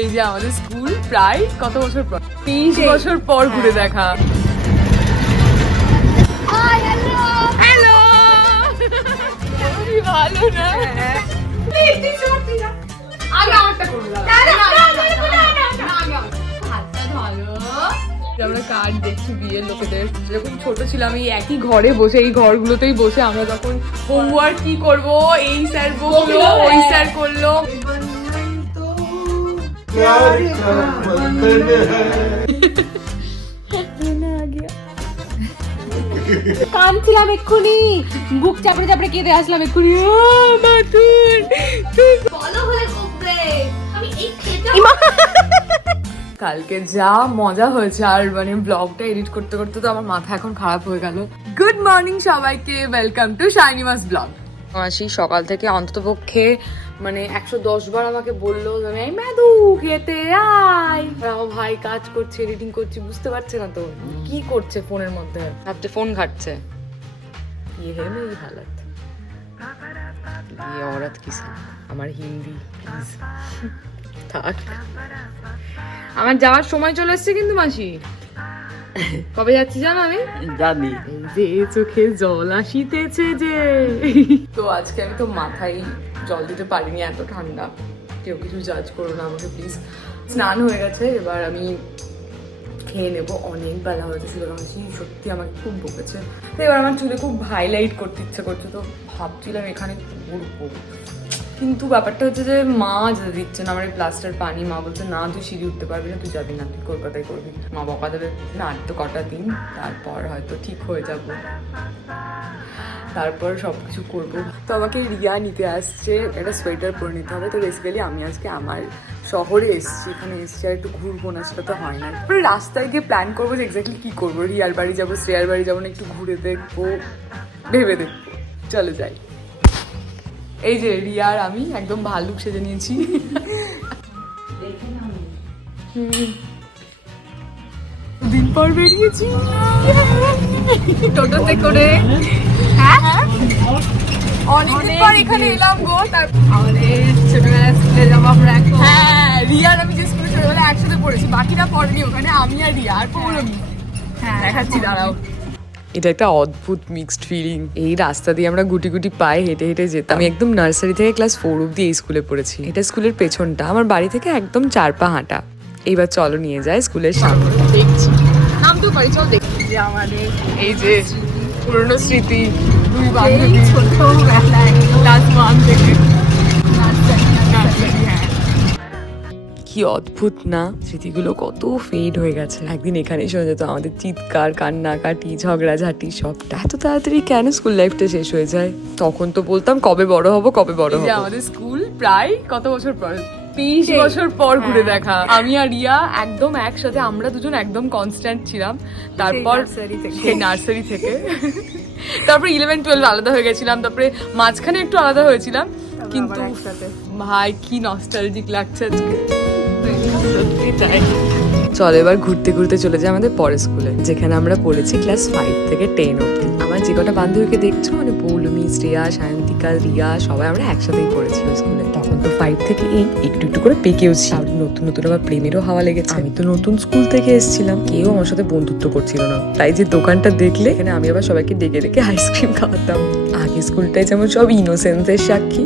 এই যে আমাদের স্কুল প্রায় কত বছর পর 30 বছর পর ঘুরে দেখা। হ্যালো ভালো না আগে আমারটা করলাম আমরা কার্ড দেখছি বিয়ের লোকেদের। যখন ছোট ছিলাম এই একই ঘরে বসে, এই ঘরগুলোতেই বসে আমরা তখন হোমওয়ার্ক কি করব, এই স্যার বললো ওই স্যার করলো। কাঁদছিলাম এক্ষুনি, বুক চাপড়ে চাপড়ে কেঁদে আসলাম এক্ষুনি। কালকে যা মজা হয়েছে, আর মানে ব্লগটা এডিট করতে করতে তো আমার মাথা এখন খারাপ হয়ে গেল। গুড মর্নিং সবাইকে, ওয়েলকাম টু শাইনিমাস ব্লগ। মাসি সকাল থেকে অন্ততপক্ষে মানে 110 বার আমাকে বললো এই মেদু খেতে আয়। আমার ভাই কাজ করছে, এডিটিং করছি, বুঝতে পারছে না তো কি করছে ফোনের মধ্যে, ভাবছে ফোন ঘাটছে। ये है मेरी हालत, ये औरत की साथ। আমার হিন্দি প্লিজ থাক। আমার যাওয়ার সময় চলে এসছে কিন্তু মাসি। কবে যাচ্ছি জানো? আমি জানি যে চোখে জল আসিতেছে যে। তো আজকে আমি তো মাথায় জল দিতে পারিনি, এত ঠান্ডা। কেউ কিছু জাজ করো না আমাকে প্লিজ। স্নান হয়ে গেছে, এবার আমি খেয়ে নেবো। অনেক বেলা হয়েছে, মাসি সত্যি আমাকে খুব বকেছে। তো এবার আমার চুলে খুব হাইলাইট করতে ইচ্ছে করছে, তো ভাবছিলাম এখানে ঘুরবো। কিন্তু ব্যাপারটা হচ্ছে যে মা যেতে দিচ্ছে না আমার এই প্লাস্টার পানি। মা বলছে না তুই সিঁড়ি উঠতে পারবি না, তুই যাবি না, তুই কলকাতায় করবি। মা বকা দেবে না, আর তো কটা দিন, তারপর হয়তো ঠিক হয়ে যাব, তারপর সব কিছু করবো। তো আমাকে রিয়া নিতে আসছে, একটা সোয়েটার পরে নিতে হবে। তো বেসিক্যালি আমি আজকে আমার শহরে এসেছি, এখানে এসেছি আর একটু ঘুরবো না, সেটা তো হয় না। পুরো রাস্তায় গিয়ে প্ল্যান করবো যে এক্স্যাক্টলি কী করবো। রিয়ার বাড়ি যাবো, শ্রেয়ার বাড়ি যাবো, না একটু ঘুরে দেখবো, ভেবে দেখবো। চলো যাই। এই যে রিয়া আর আমি একদম ভালুক সেজে নিয়েছি। দিন পর বেরিয়েছি টোটোতে করে। হ্যাঁ অনেকদিন পর এখানে এলাম গো। আমাদের ছোটবেলায় স্কুলে যাবো আমরা এখন। হ্যাঁ রিয়া আর আমি যে স্কুলে ছোটবেলায় একসাথে পড়েছি, বাকিরা পড়েনি ওখানে, আমি আর রিয়া আর পড়লো। হ্যাঁ দেখাচ্ছি দাঁড়াও। এটা একটা অদ্ভুত মিক্সড ফিলিং। এই রাস্তা দিয়ে আমরা গুটি গুটি পায়ে হেঁটে হেঁটে যেতাম। আমি একদম নার্সারি থেকে ক্লাস 4 অব্দি এই স্কুলে পড়েছি। এটা স্কুলের পেছনটা, আমার বাড়ি থেকে একদম 4 পা হাঁটা। এইবার চলো নিয়ে যায় স্কুলের সামনে। দেখছি নাম তো পারি, চল দেখি যে আমাদের এই যে পুরনো স্মৃতি। দুই বান্ধবী ছোটবেলায় ক্লাস 1 থেকে। কি অদ্ভুত না, স্মৃতিগুলো কত ফেড হয়ে গেছে। একদিন এখানে শোনা যেত আমাদের চিৎকার, কান্নাকাটি, ঝগড়াঝাটি সবটা। এত তাড়াতাড়ি কেন স্কুল লাইফটা শেষ হয়ে যায়? তখন তো বলতাম কবে বড় হব, কবে বড় হব। আমাদের স্কুল প্রায় কত বছর পর 30 বছর পর ঘুরে দেখা। আমি আর রিয়া একদম একসাথে, আমরা দুজন একদম কনস্ট্যান্ট ছিলাম। তারপর সেই নার্সারি থেকে তারপর 11-12 আলাদা হয়ে গেছিলাম, তারপরে মাঝখানে একটু আলাদা হয়েছিলাম। কিন্তু ভাই কি নস্টালজিক লাগছে আজকে, সত্যি তাই। চলো এবার ঘুরতে ঘুরতে চলে যাই আমাদের পরের স্কুলে, যেখানে আমরা পড়েছি ক্লাস 5 থেকে 10 অব্দি। আমার যে কটা বান্ধবীকে দেখছো মানে পৌলমি, শ্রেয়া, সায়ন্তিকা, রিয়া সবাই আমরা একসাথেই পড়েছি ওই স্কুলে। তখন তো 5 থেকে একটু একটু করে পেকেওছি। আর নতুন নতুন আবার প্রেমেরও হাওয়া লেগেছে। আমি তো নতুন স্কুল থেকে এসেছিলাম, কেউ আমার সাথে বন্ধুত্ব করছিল না। তাই যে দোকানটা দেখলে এখানে আমি আবার সবাইকে ডেকে ডেকে আইসক্রিম খাওয়াতাম। আগে স্কুলটাই যেমন সব ইনোসেন্সের সাক্ষী,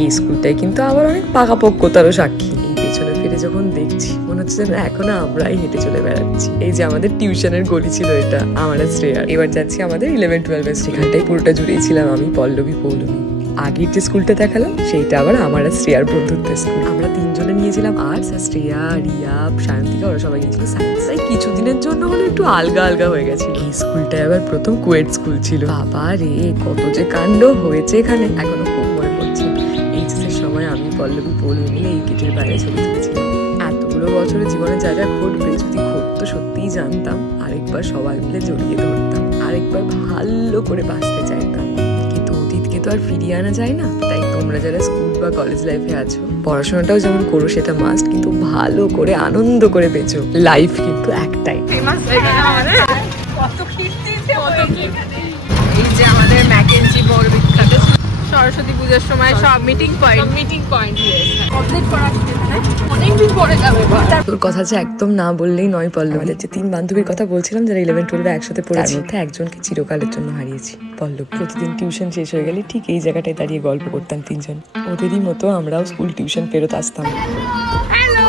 এই স্কুলটাই কিন্তু আবার অনেক পাকাপোক্ততারও সাক্ষী। এই পেছনে ফিরে যখন দেখছি মনে হচ্ছে যেন এখনো আমরাই হেঁটে চলে বেড়াচ্ছি। এই যে আমাদের টিউশনের গলি ছিল এটা, আমার আর শ্রেয়ার। এবার যাচ্ছি আমাদের 11-12 সেখানটাই পুরোটা জুড়েই ছিলাম আমি, পল্লবী, পৌলমী। আগের যে স্কুলটা দেখালাম সেইটা আবার আমার আর শ্রেয়ার বন্ধুত্বের স্কুল। আমরা তিনজনে নিয়েছিলাম আর্টস, আর শ্রেয়া, রিয়া, সায়ন্তিকা ওরা সবাই নিয়েছিল সায়েন্স। তাই কিছুদিনের জন্য হলো একটু আলগা আলগা হয়ে গেছিল। এই স্কুলটায় আবার প্রথম কোয়েট স্কুল ছিল। বাবা রে কত যে কাণ্ড হয়েছে এখানে, এখনো খুব মনে পড়ছে। এইচএসের সময় আমি, পল্লবী, পৌলমী মিলে এই গেটের বাইরে ছবি তুলেছিলাম। এতগুলো বছরের জীবনে যা যা ঘটবে, যদি ঘটতো সত্যিই জানতাম, আরেকবার সবাই মিলে জড়িয়ে ধরতাম, আরেকবার ভালো করে বাঁচতে চাইতাম। কিন্তু অতীতকে তো আর ফিরিয়ে আনা যায় না। তাই তোমরা যারা স্কুল বা কলেজ লাইফে আছো, পড়াশোনাটাও যেমন করো সেটা মাস্ট, কিন্তু ভালো করে আনন্দ করে বেঁচো। লাইফ কিন্তু একটাই। ফেমাস জায়গা আমাদের, কত কীর্তি, কত কীর্তি। এই যে আমাদের ম্যাকেনজি বড় বিখ্যাত, সরস্বতী পুজোর সময় সব মিটিং পয়েন্ট কমপ্লিট করা অনেকদিন পরে যাবে। তোর কথা যে একদম না বললেই নয় পল্লব। আমাদের যে 3 বান্ধবীর কথা বলছিলাম যারা 11-12 একসাথে পড়েছি, তার মধ্যে একজনকে চিরকালের জন্য হারিয়েছি, পল্লব। প্রতিদিন টিউশন শেষ হয়ে গেলে ঠিক এই জায়গাটায় দাঁড়িয়ে গল্প করতাম 3 জন। ওদেরই মতো আমরাও স্কুল টিউশন ফেরত আসতাম। হ্যালো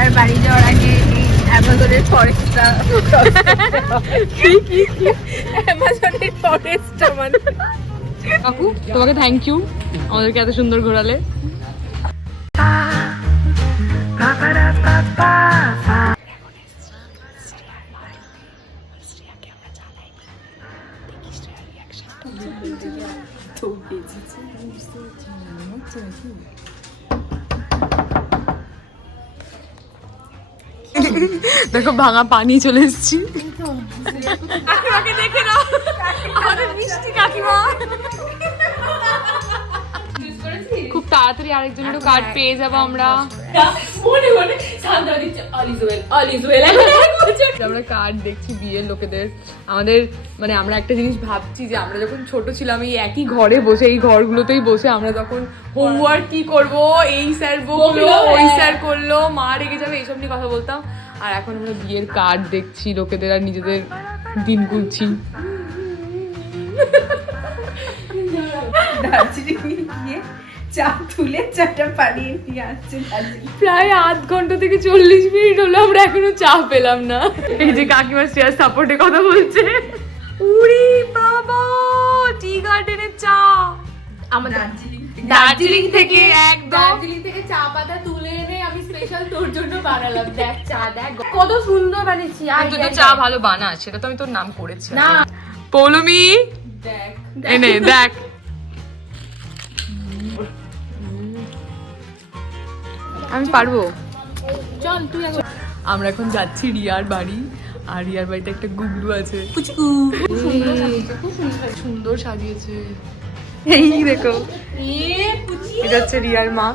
আর বাড়ি যাওয়ার আগে অ্যামাজনের ফরেস্টটা অ্যামাজনের ফরেস্টটা মানে কাকু তোমাকে থ্যাংক ইউ আমাদেরকে এত সুন্দর ঘোরালে। দেখো ভাঙা পানি চলে এসেছি। কাকিমাকে দেখে নাও, আমাদের মিষ্টি কাকিমা। খুব তাড়াতাড়ি আরেকজনেরও কার্ড পেয়ে যাবো আমরা। আমরা কার্ড দেখছি বিয়ের লোকেদের। আমাদের মানে আমরা একটা জিনিস ভাবছি যে আমরা যখন ছোট ছিলাম এই একই ঘরে বসে, এই ঘরগুলোতেই বসে আমরা তখন হোমওয়ার্ক কি করব, এই স্যার বললো, ওই স্যার করলো, মা রেগে যাবে, এইসব নিয়ে কথা বলতাম। আর এখন আমরা বিয়ের কার্ড দেখছি লোকেদের আর নিজেদের দিন গুনছি। প্রায় আধ ঘন্টা থেকে 40 মিনিট হলো আমরা এখনো চা পেলাম না। এই যে কাকিমা শেয়ার সাপোর্টে কথা বলছে। উড়ি বাবা, টি গার্ডেনের চা আমাদের দার্জিলিং থেকে একদম দার্জিলিং থেকে চা পাতা তুলে এনে আমি স্পেশাল তোর জন্য বানালাম। দেখ চা দেখ কত সুন্দর বানিয়েছি। আর তুই তো চা ভালো বানাস, সেটা তো আমি তোর নাম করেছি না। পৌলমি দেখ এনে দেখ। আমি পারবো, চল তুই আগে। আমরা এখন যাচ্ছি রিয়ার বাড়ি। আর রিয়ার বাড়িতে একটা গুগলু আছে, সুন্দর সাজিয়েছে। এই দেখো, এটা হচ্ছে রিয়ার মা।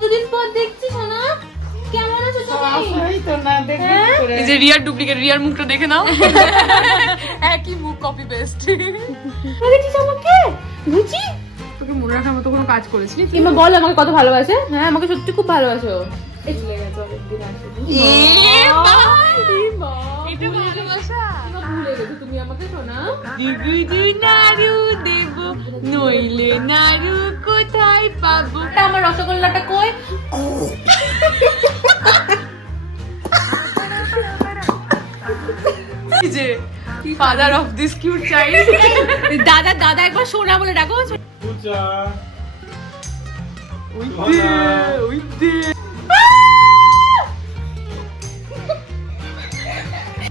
দুদিন পর দেখছি সোনা, কেমন আছো তুমি? এই যে রিয়ার ডুপ্লিকেট, রিয়ার মুখটা দেখে নাও। একই মুখ, কপি পেস্ট। দেখেছিস আমাকে? বুঝি তোকে মনে রাখার মতো কোনো কাজ করেছিস? কিংবা বল আমাকে কত ভালোবাসে। হ্যাঁ আমাকে সত্যি খুব ভালোবাসো। তুমি আমাকে শোনা নাড়ু দেব নইলে নাড়ু কোথায় পাবো। আমার রসগোল্লাটা কই? যে father of this cute child. দাদা দাদা একবার সোনা বলে ডাকো।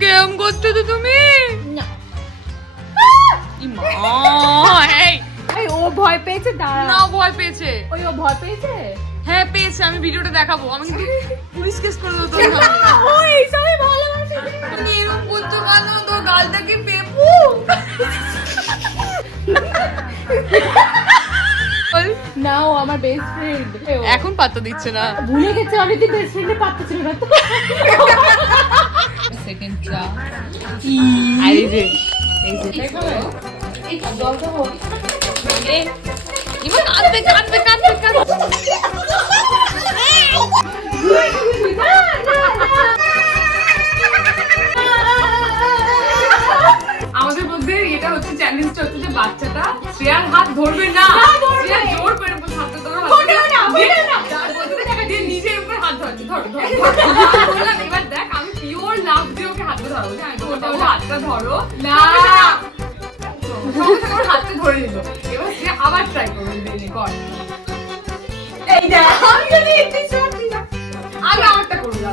কেমন করছো তো তুমি? ও ভয় পেয়েছে। না ভয় পেয়েছে, ওই ও ভয় পেয়েছে। হ্যাঁ পেয়েছে, আমি ভিডিওটা দেখাবো। আমি কিন্তু পুলিশ কেস করে দেবো তোর। ও এইসবই ভালোবাসে। তুমি এরকম করতে পারো, তোর গালটাকে পেপু। না ও আমার বেস্ট ফ্রেন্ড। এখন পাত্তা দিচ্ছে না, ভুলে গেছে অনেকদিন বেস্ট ফ্রেন্ডে পাত্তা ছিল না তো। সেকেন্ড চা। আর এই যে ইমন কাঁদবে কাঁদবে কাঁদবে কাঁদবে। আমাদের মধ্যে এটা হচ্ছে চ্যালেঞ্জটা হচ্ছে যে বাচ্চাটা শ্রেয়ার হাত ধরবে না, শ্রেয়া জোর করে হাতটা ধরো, দিয়ে নিজের উপর হাত ধরছে। ধরো বললাম এবার দেখ আমি পিওর লাভ দিয়ে ওকে হাতটা ধরো। হাতটা ধরো না, হাতটা ধরে নিল। এবার সে আবার ট্রাই করবে, কর। এই দেখ আমি যদি আগে আমারটা করবো।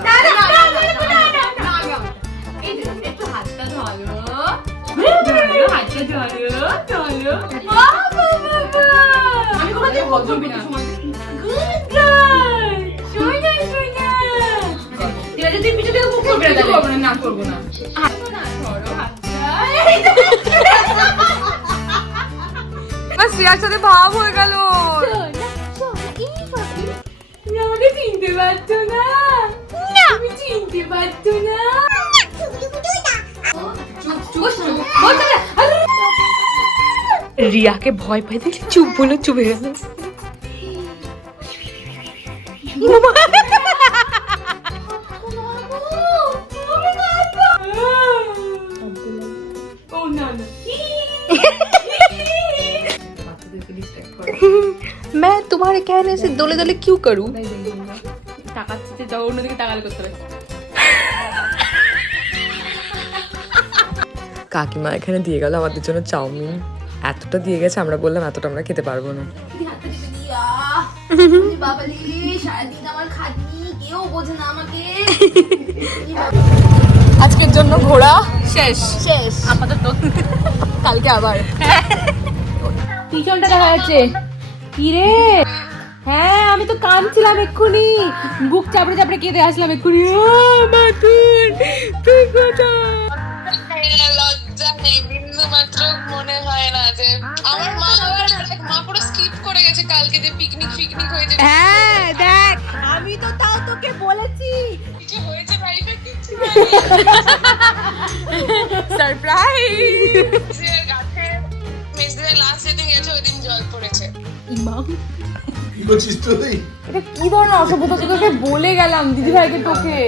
একটু হাতটা ধরো, হাতটা ধরো ধরো। আমি তোমাকে হজম পেতে সময়। গুড গার্ল, সোনা সোনা। এবার যদি পিছু থেকে মুখ করে দেবে না, করবো না। ধরো হাতটা। শ্রেয়ার সাথে ভাব হয়ে গেল। চিনতে পারছো না? তুমি চিনতে পারছো না? চুপ চুপ চুপ বলতে না। রিয়াকে ভয় পাই দিলে চুপ বলে চুপ হয়ে গেল। ও না না मैं तुम्हारे कहने से दोले दोले क्यों करूं? তাকাচ্ছে যাও অন্যদিকে তাকালে করতে হবে। কাকিমা এখানে দিয়ে গেল আমাদের জন্য চাউমিন, এতটা দিয়ে গেছে, আমরা বললাম এতটা আমরা খেতে পারবো না। বাবালি সারাদিন আমার খাটনি, কেউ বোঝে না আমাকে। আজকের জন্য ঘোরা শেষ শেষ আপাতত, কালকে আবার। পিছনটা দেখা যাচ্ছে কি রে? হ্যাঁ আমি তো কাঁদছিলাম এক্ষুনি, বুক চাপড়ে চাপড়ে কেঁদে আসলাম এক্ষুনি। তুই কোথায়? লজ্জা নেই বিন্দু মাত্র, মনে হয় না যে আমার মা আবার মা পুরো স্কিপ করে গেছে কালকে যে পিকনিক ফিকনিক হয়েছে। হ্যাঁ দেখ আমি তো তাও তোকে বলেছি কিছু হয়েছে লাইফে, কিছু সারপ্রাইজ। গাছে মেজদিদের লাস্ট যেদিন গেছে ওই দিন জল পড়েছে। ইমাম কি করছিস তুই? এটা কি ধরনের অসভ্যতা? তোকে বলে গেলাম দিদি ভাইকে তোকে।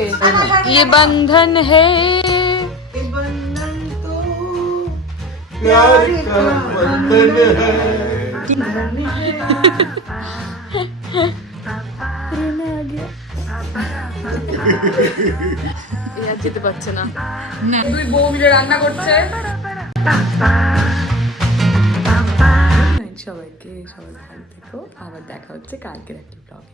ये बंधन है प्यार का बंधन है। আর যেতে পারছে না। তুই বউ মিলে রান্না করছে। সবাইকে সবাই ভালো থেকো, আবার দেখা হচ্ছে কালকের একটা ব্লগে।